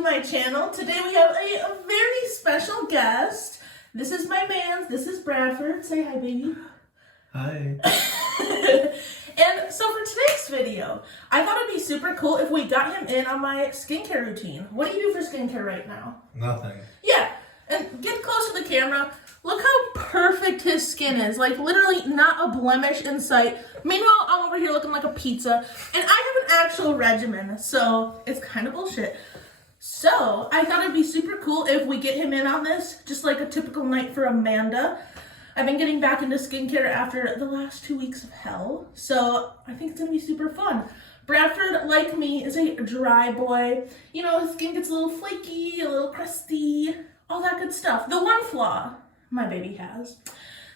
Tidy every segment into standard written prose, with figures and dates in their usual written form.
to my channel. Today we have a very special guest. This is my man. This is Bradford. Say hi, baby. Hi. And so for today's video, I thought it'd be super cool if we got him in on my skincare routine. What do you do for skincare right now? Nothing. Yeah, and get close to the camera. Look how perfect his skin is. Like, literally not a blemish in sight. Meanwhile, I'm over here looking like a pizza. And I have an actual regimen, so it's kind of bullshit. So, I thought it'd be super cool if we get him in on this. Just like a typical night for Amanda. I've been getting back into skincare after the last 2 weeks of hell. So, I think it's going to be super fun. Bradford, like me, is a dry boy. You know, his skin gets a little flaky, a little crusty, all that good stuff. The one flaw my baby has.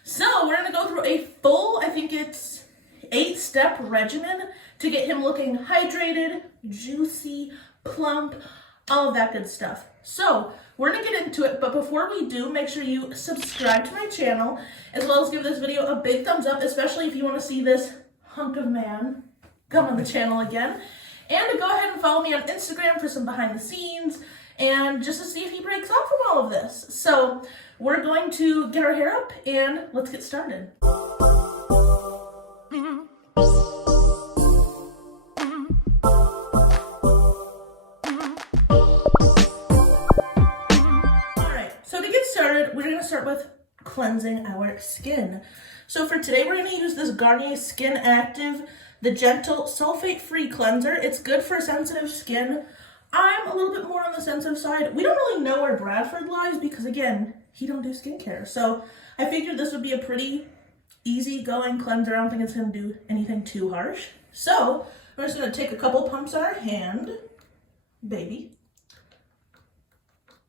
So we're gonna go through a full, I think it's 8-step regimen to get him looking hydrated, juicy, plump, all of that good stuff. So we're gonna get into it, but before we do, make sure you subscribe to my channel, as well as give this video a big thumbs up, especially if you wanna see this hunk of man come on the channel again. And to go ahead and follow me on Instagram for some behind the scenes, and just to see if he breaks out from all of this. So we're going to get our hair up and let's get started. All right, so to get started, we're gonna start with cleansing our skin. So for today, we're gonna use this Garnier Skin Active, the Gentle Sulfate-Free Cleanser. It's good for sensitive skin. I'm a little bit more on the sensitive side. We don't really know where Bradford lies because, again, he don't do skincare. So I figured this would be a pretty easy-going cleanser. I don't think it's going to do anything too harsh. So we're just going to take a couple pumps on our hand. Baby.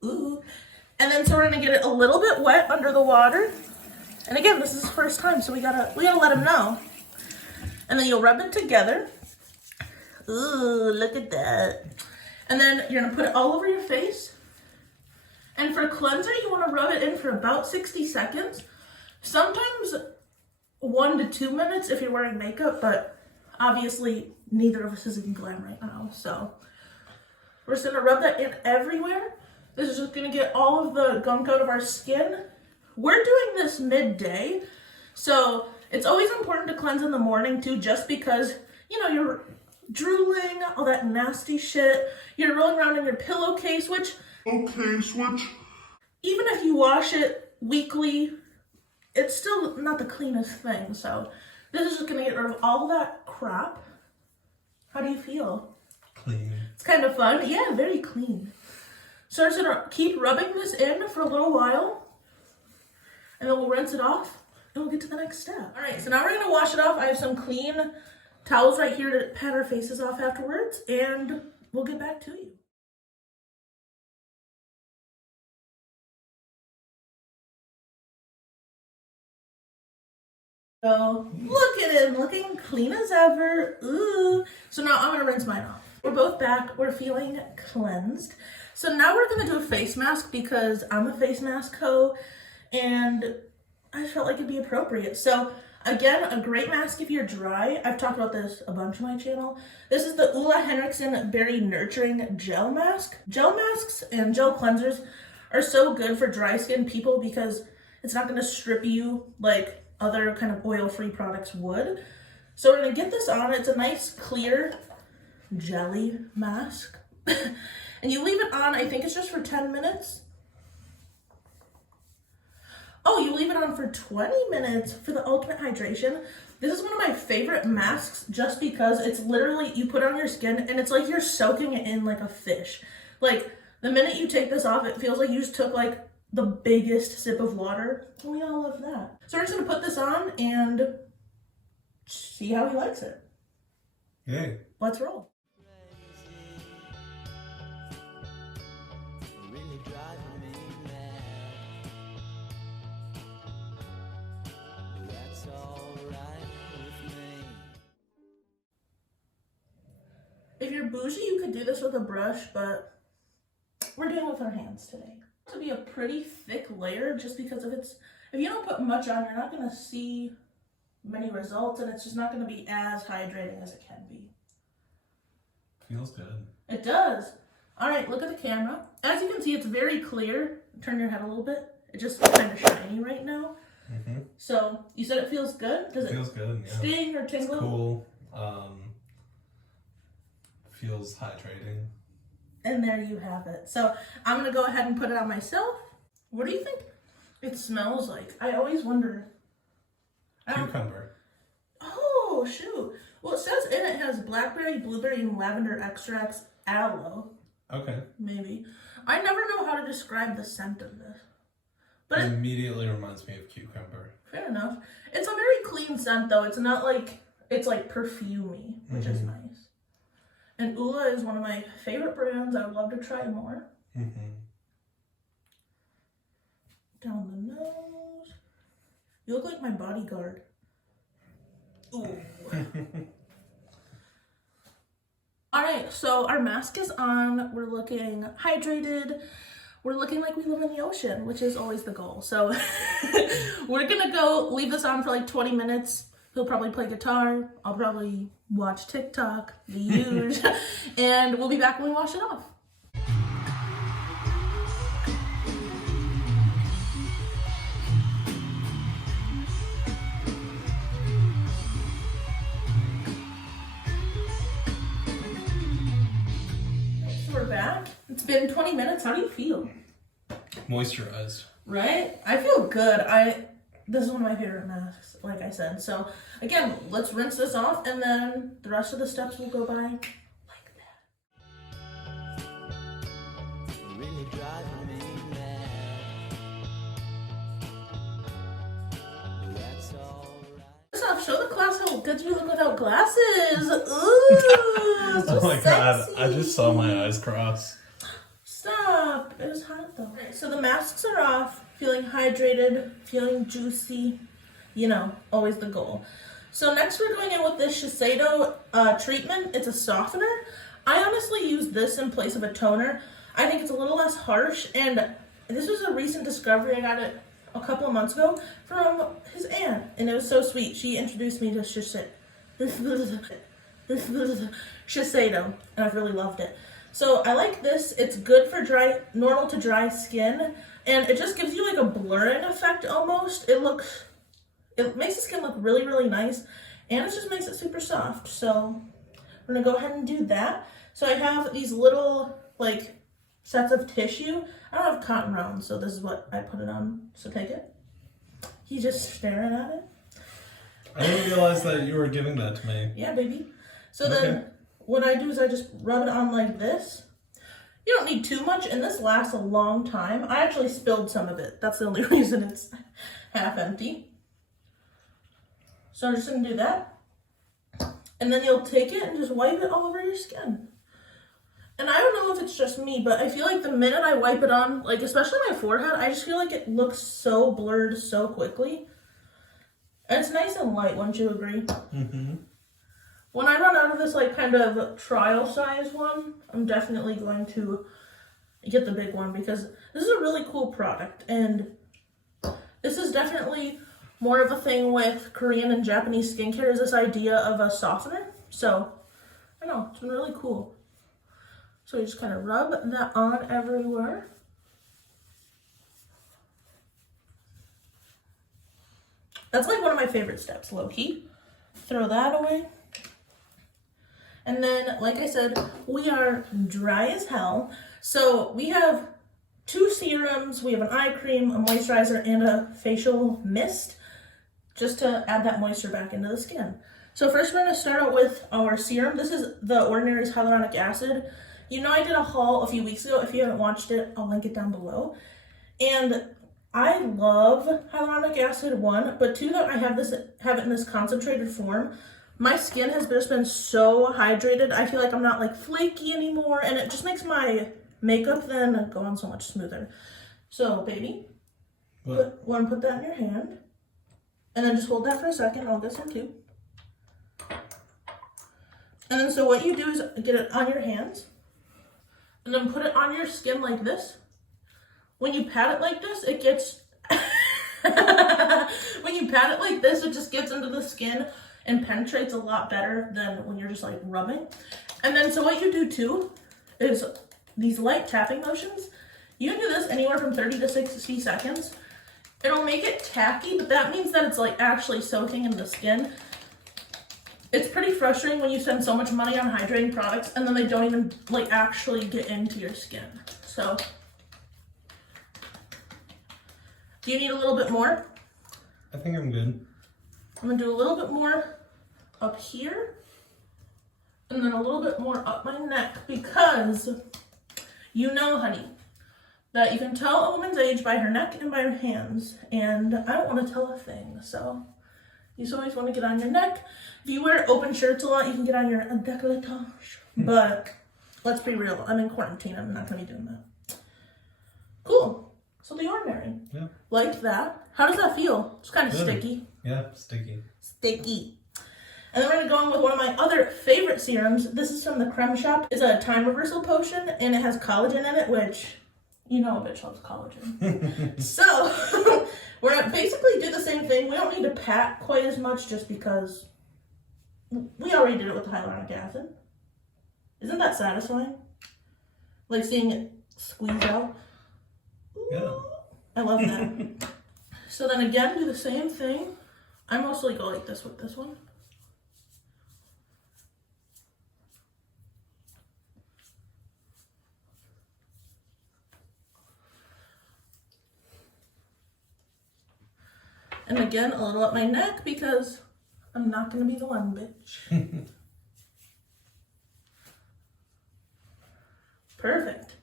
Ooh. And then so we're going to get it a little bit wet under the water. And again, this is his first time, so we gotta let him know. And then you'll rub it together. Ooh, look at that. And then you're gonna put it all over your face. And for cleanser, you wanna rub it in for about 60 seconds. Sometimes 1 to 2 minutes if you're wearing makeup, but obviously neither of us is in glam right now. So we're just gonna rub that in everywhere. This is just gonna get all of the gunk out of our skin. We're doing this midday, so it's always important to cleanse in the morning too, just because, you know, you're drooling, all that nasty shit. You're rolling around in your pillowcase, which even if you wash it weekly, it's still not the cleanest thing. So this is just gonna get rid of all that crap. How do you feel? Clean. It's kind of fun. Yeah, very clean. So I'm just gonna keep rubbing this in for a little while, and then we'll rinse it off and we'll get to the next step. All right, so now we're gonna wash it off. I have some clean towels right here to pat our faces off afterwards, and we'll get back to you. So look at him, looking clean as ever. Ooh. So now I'm gonna rinse mine off. We're both back, we're feeling cleansed. So now we're gonna do a face mask because I'm a face mask hoe, and I just felt like it'd be appropriate. So again, a great mask if you're dry. I've talked about this a bunch on my channel. This is the Ulla Henriksen Berry Nurturing Gel Mask. Gel masks and gel cleansers are so good for dry skin people because it's not going to strip you like other kind of oil-free products would. So we're going to get this on. It's a nice clear jelly mask. And you leave it on, I think it's just for 10 minutes. Oh, you leave it on for 20 minutes for the ultimate hydration. This is one of my favorite masks just because it's literally, you put it on your skin and it's like you're soaking it in like a fish. Like, the minute you take this off, it feels like you just took like the biggest sip of water. And we all love that. So we're just gonna put this on and see how he likes it. Yay. Let's roll. If you're bougie, you could do this with a brush, but we're doing it with our hands today. To be a pretty thick layer just because if you don't put much on, you're not gonna see many results, and it's just not gonna be as hydrating as it can be. Feels good. It does. All right, look at the camera. As you can see, it's very clear. Turn your head a little bit. It's just kind of shiny right now. Mm-hmm. So you said it feels good? Does it feels good, yeah. sting or tingle? It's cool. Feels hydrating. And there you have it. So I'm going to go ahead and put it on myself. What do you think it smells like? I always wonder. Cucumber. Oh, shoot. Well, it says in it has blackberry, blueberry, and lavender extracts, aloe. Okay. Maybe. I never know how to describe the scent of this. But It immediately reminds me of cucumber. Fair enough. It's a very clean scent, though. It's not like, it's like perfumey, which is nice. And Ula is one of my favorite brands. I would love to try more. Down the nose. You look like my bodyguard. Ooh. Alright, so our mask is on. We're looking hydrated. We're looking like we live in the ocean, which is always the goal. So we're gonna go leave this on for like 20 minutes. He'll probably play guitar. I'll probably watch TikTok, the huge, and we'll be back when we wash it off. So we're back. It's been 20 minutes. How do you feel? Moisturized. Right? I feel good. This is one of my favorite masks, like I said. So again, let's rinse this off and then the rest of the steps will go by like that. Really driving me mad. That's all right. First off, show the class how good you look without glasses. Ooh, so Oh my god, sexy. I just saw my eyes cross. Stop. It was hot though. Right, so the masks are off. Feeling hydrated, feeling juicy, you know, always the goal. So next we're going in with this Shiseido treatment. It's a softener. I honestly use this in place of a toner. I think it's a little less harsh, and this was a recent discovery. I got it a couple of months ago from his aunt, and it was so sweet. She introduced me to Shiseido, and I've really loved it. So I like this. It's good for normal to dry skin. And it just gives you like a blurring effect almost. It makes the skin look really, really nice. And it just makes it super soft. So we're gonna go ahead and do that. So I have these little like sets of tissue. I don't have cotton rounds, so this is what I put it on. So take it. He's just staring at it. I didn't realize that you were giving that to me. Yeah, baby. So then what I do is I just rub it on like this. You don't need too much, and this lasts a long time. I actually spilled some of it. That's the only reason it's half empty. So I'm just gonna do that. And then you'll take it and just wipe it all over your skin. And I don't know if it's just me, but I feel like the minute I wipe it on, like especially my forehead, I just feel like it looks so blurred so quickly. And it's nice and light, wouldn't you agree? Mm-hmm. When I run out of this like kind of trial size one, I'm definitely going to get the big one because this is a really cool product, and this is definitely more of a thing with Korean and Japanese skincare, is this idea of a softener. So I know, it's been really cool. So you just kind of rub that on everywhere. That's like one of my favorite steps, low-key. Throw that away. And then, like I said, we are dry as hell. So we have 2 serums, we have an eye cream, a moisturizer, and a facial mist, just to add that moisture back into the skin. So first we're going to start out with our serum. This is the Ordinary's hyaluronic acid. You know I did a haul a few weeks ago. If you haven't watched it, I'll link it down below. And I love hyaluronic acid, 1, but 2, that I have it in this concentrated form. My skin has just been so hydrated. I feel like I'm not like flaky anymore, and it just makes my makeup then go on so much smoother. So, baby, put that in your hand, and then just hold that for a second. I'll get some too. And then so what you do is get it on your hands, and then put it on your skin like this. When you pat it like this, it gets... when you pat it like this, it just gets into the skin and penetrates a lot better than when you're just like rubbing. And then so what you do too is these light tapping motions. You can do this anywhere from 30 to 60 seconds. It'll make it tacky, but that means that it's like actually soaking in the skin. It's pretty frustrating when you spend so much money on hydrating products and then they don't even like actually get into your skin. So, do you need a little bit more? I think I'm good. I'm gonna do a little bit more up here and then a little bit more up my neck because you know, honey, that you can tell a woman's age by her neck and by her hands, and I don't want to tell a thing, so you always want to get on your neck. If you wear open shirts a lot, you can get on your décolletage, but let's be real, I'm in quarantine, I'm not going to be doing that. Cool. So The Ordinary. Yeah. Like that. How does that feel? It's kind of Good. sticky. Yeah, sticky. Sticky. And then we're going to go in with one of my other favorite serums. This is from the Creme Shop. It's a time reversal potion, and it has collagen in it, which... You know a bitch loves collagen. So, we're going to basically do the same thing. We don't need to pat quite as much just because we already did it with the hyaluronic acid. Isn't that satisfying? Like seeing it squeeze out. Yeah. I love that. So then again, do the same thing. I mostly go like this with this one. And again, a little up my neck because I'm not going to be the one, bitch. Perfect.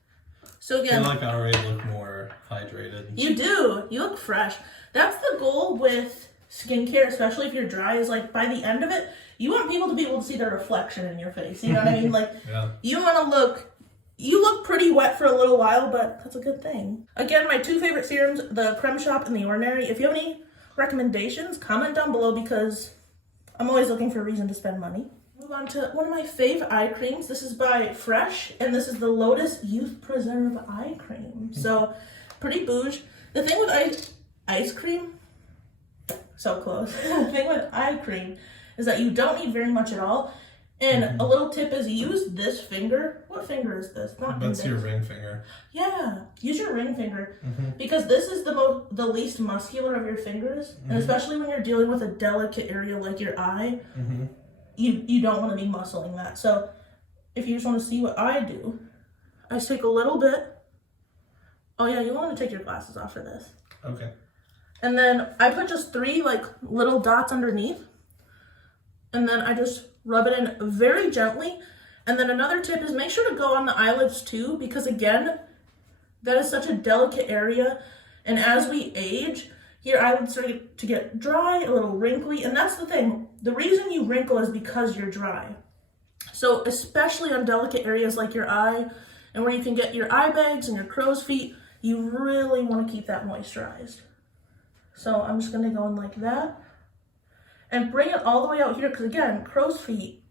So I again, feel like I already look more hydrated. you do. You look fresh. That's the goal with skincare, especially if you're dry, is like by the end of it, you want people to be able to see their reflection in your face. You know what I mean? Like, Yeah. you want to look... You look pretty wet for a little while, but that's a good thing. Again, my two favorite serums, the Creme Shop and The Ordinary. If you have any recommendations, comment down below because I'm always looking for a reason to spend money. Move on to one of my fave eye creams. This is by Fresh, and this is the Lotus Youth Preserve Eye Cream. So, pretty bouge. The thing with ice cream, so close. The thing with eye cream is that you don't need very much at all. And a little tip is use this finger. What finger is this? Not That's index. your ring finger. Yeah, use your ring finger because this is the least muscular of your fingers, and especially when you're dealing with a delicate area like your eye, you don't want to be muscling that. So if you just want to see what I do, I just take a little bit. Oh yeah, you want to take your glasses off for this. Okay. And then I put just 3 like little dots underneath, and then I just rub it in very gently. And then another tip is make sure to go on the eyelids too, because again, that is such a delicate area. And as we age, your eyelids start to get dry, a little wrinkly. And that's the thing. The reason you wrinkle is because you're dry. So especially on delicate areas like your eye and where you can get your eye bags and your crow's feet, you really want to keep that moisturized. So I'm just going to go in like that. And bring it all the way out here, because again, crow's feet,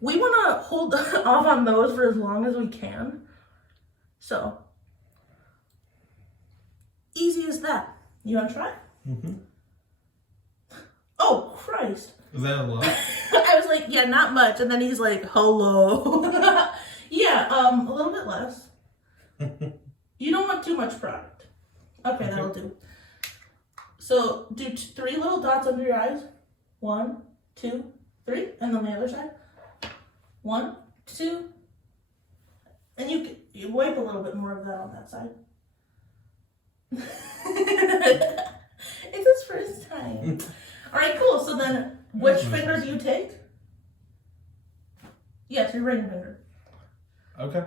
we want to hold off on those for as long as we can. So, easy as that. You want to try? Oh, Christ. Is that a lot? I was like, yeah, not much. And then he's like, hello. Yeah, a little bit less. You don't want too much product. Okay, that'll do. So, do 3 little dots under your eyes. 1, 2, 3, and then the other side. 1, 2, and you wipe a little bit more of that on that side. It's his first time. All right, cool. So then, which finger do you take? Yes, your ring finger. Okay.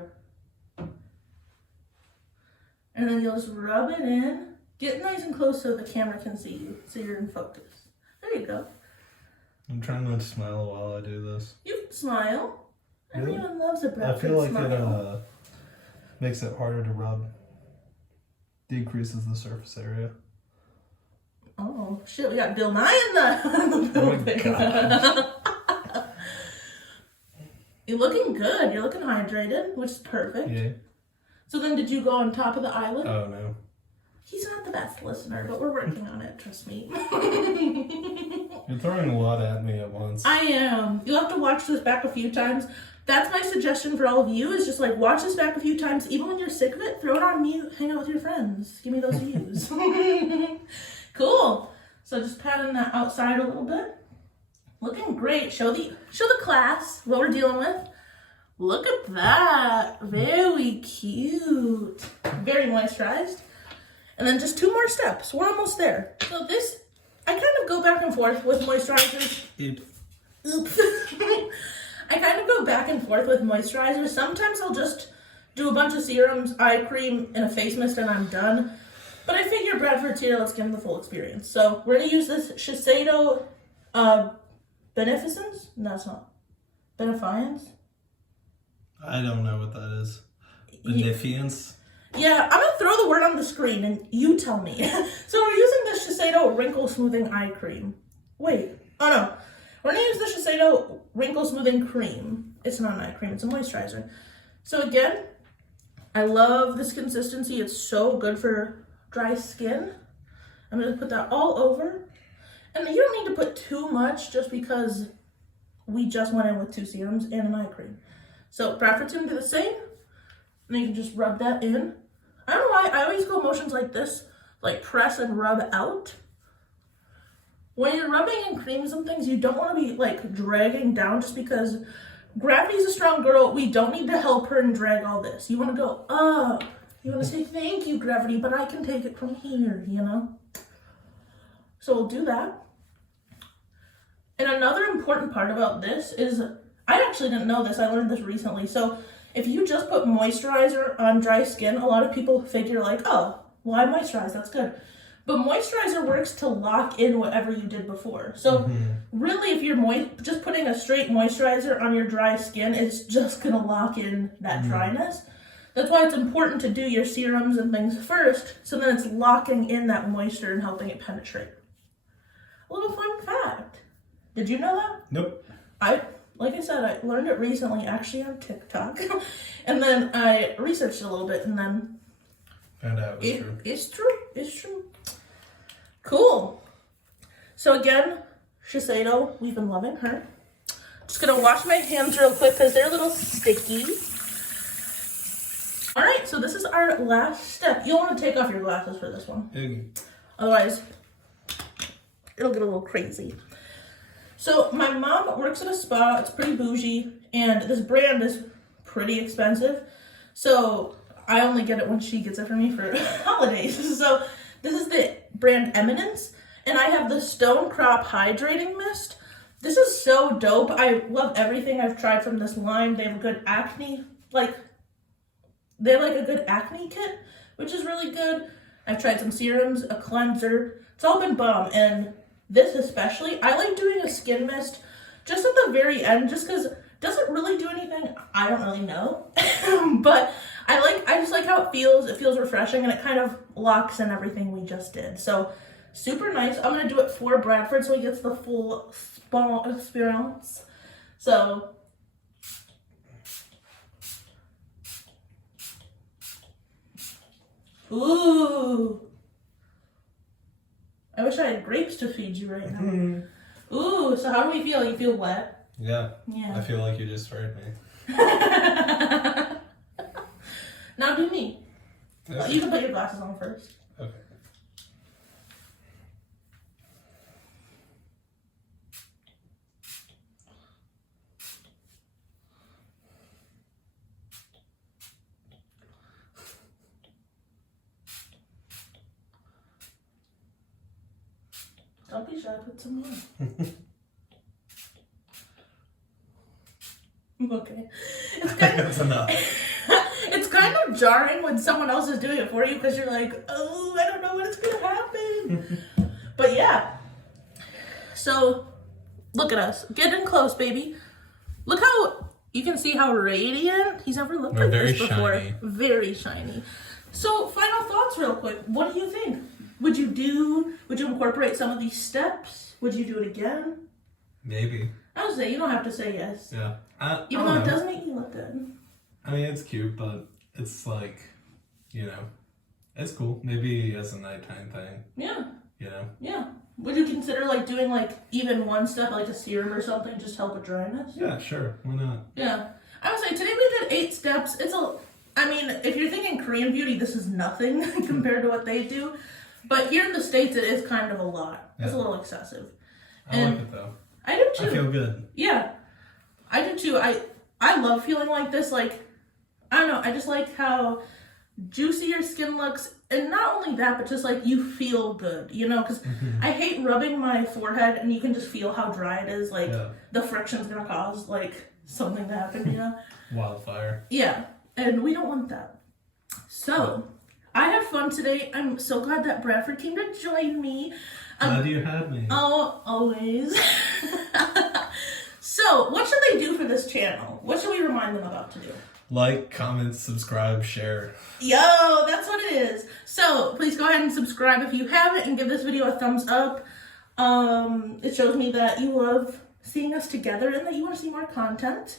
And then you'll just rub it in. Get nice and close so the camera can see you, so you're in focus. There you go. I'm trying not to smile while I do this. You can smile. Really? Everyone loves a I Bradford feel like smile. it makes it harder to rub. Decreases the surface area. Oh, shit, we got Bill Nye in the building. God. You're looking good. You're looking hydrated, which is perfect. Yeah. So then did you go on top of the eyelid? Oh, no. He's not the best listener, but we're working on it, trust me. You're throwing a lot at me at once. I am. You'll have to watch this back a few times That's my suggestion for all of you, is just like watch this back a few times. Even when you're sick of it, throw it on mute, hang out with your friends. Give me those views. Cool. So just patting that outside a little bit. Looking great. Show the class what we're dealing with. Look at that. Very cute. Very moisturized. And then just 2 more steps. We're almost there. So this, I kind of go back and forth with moisturizers. Oops. I kind of go back and forth with moisturizers. Sometimes I'll just do a bunch of serums, eye cream, and a face mist, and I'm done. But I figure Bradford's here, let's give him the full experience. So we're going to use this Shiseido Beneficence? No, it's not. Benefiance? I don't know what that is. Beneficence? Yeah, I'm going to throw the word on the screen, and you tell me. So we're using this Shiseido Wrinkle Smoothing Eye Cream. Wait. Oh, no. We're going to use the Shiseido Wrinkle Smoothing Cream. It's not an eye cream, it's a moisturizer. So again, I love this consistency. It's so good for dry skin. I'm going to put that all over. And you don't need to put too much just because we just went in with 2 serums and an eye cream. So Bradford's going to do the same. And then you can just rub that in. I don't know why, I always go motions like this. Like press and rub out. When you're rubbing in creams and things, you don't want to be like dragging down just because Gravity's a strong girl. We don't need to help her and drag all this. You want to go up. You want to say, thank you, Gravity, but I can take it from here, you know? So we'll do that. And another important part about this is, I actually didn't know this. I learned this recently. So if you just put moisturizer on dry skin, a lot of people figure like, oh, well, I moisturize. That's good. But moisturizer works to lock in whatever you did before. So really, if you're just putting a straight moisturizer on your dry skin, it's just going to lock in that dryness. That's why it's important to do your serums and things first, so then it's locking in that moisture and helping it penetrate. A little fun fact. Did you know that? Nope. Like I said, I learned it recently, actually on TikTok. And then I researched it a little bit, and then Found out it was true. It's true. It's true. Cool. So again, Shiseido, we've been loving her. Just gonna wash my hands real quick because they're a little sticky. All right, so this is our last step. You'll want to take off your glasses for this one. Otherwise, it'll get a little crazy. So my mom works at a spa. It's pretty bougie, and this brand is pretty expensive. So I only get it when she gets it for me for holidays. So this is the brand Eminence, and I have the Stone Crop Hydrating Mist. This is so dope. I love everything I've tried from this line. They have a good acne, they have a good acne kit, which is really good. I've tried some serums, a cleanser. It's all been bomb, and this especially, I like doing a skin mist just at the very end, just because it doesn't really do anything. I don't really know, but I just like how it feels. It feels refreshing, and it kind of locks in everything we just did. So super nice. I'm gonna do it for Bradford so he gets the full spa experience. So ooh, I wish I had grapes to feed you right now. Ooh, so how do we feel? You feel wet? Yeah. Yeah. I feel like you just sprayed me. Now do me. Okay. You can put your glasses on first. Okay. Don't be shy, put some more. Okay. That's enough. It's kind of jarring when someone else is doing it for you because you're like, oh, I don't know when it's going to happen. But yeah. So, look at us. Get in close, baby. Look how, you can see how radiant. He's never looked like this before. Shiny. Very shiny. So, final thoughts real quick. What do you think? Would you incorporate some of these steps? Would you do it again? Maybe. I would say, you don't have to say yes. Yeah. Even though it does make you look good. I mean, it's cute, but it's like, it's cool. Maybe as a nighttime thing. Yeah. Yeah. Would you consider even one step, like a serum or something, just help with dryness? Yeah, sure. Why not? Yeah. I would say today we did 8 steps. I mean, if you're thinking Korean beauty, this is nothing compared to what they do. But here in the States, it is kind of a lot. It's a little excessive. I like it though. I do too. I feel good. Yeah, I do too. I love feeling like this. Like, I don't know. I just like how juicy your skin looks. And not only that, but just like you feel good, you know? Because I hate rubbing my forehead and you can just feel how dry it is. Like, the friction's going to cause like something to happen, you know? Wildfire. Yeah, and we don't want that. So, I had fun today. I'm so glad that Bradford came to join me. Glad you had me. Oh, always. So, what should they do for this channel? What should we remind them about to do? Like, comment, subscribe, share. Yo, that's what it is. So, please go ahead and subscribe if you haven't and give this video a thumbs up. It shows me that you love seeing us together and that you want to see more content.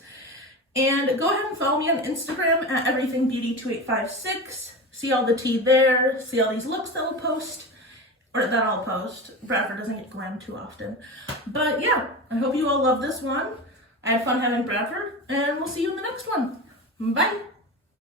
And go ahead and follow me on Instagram at everythingbeauty2856. See all the tea there. See all these looks that we'll post. Or that I'll post. Bradford doesn't get glam too often. But yeah, I hope you all love this one. I had fun having Bradford. And we'll see you in the next one. Bye.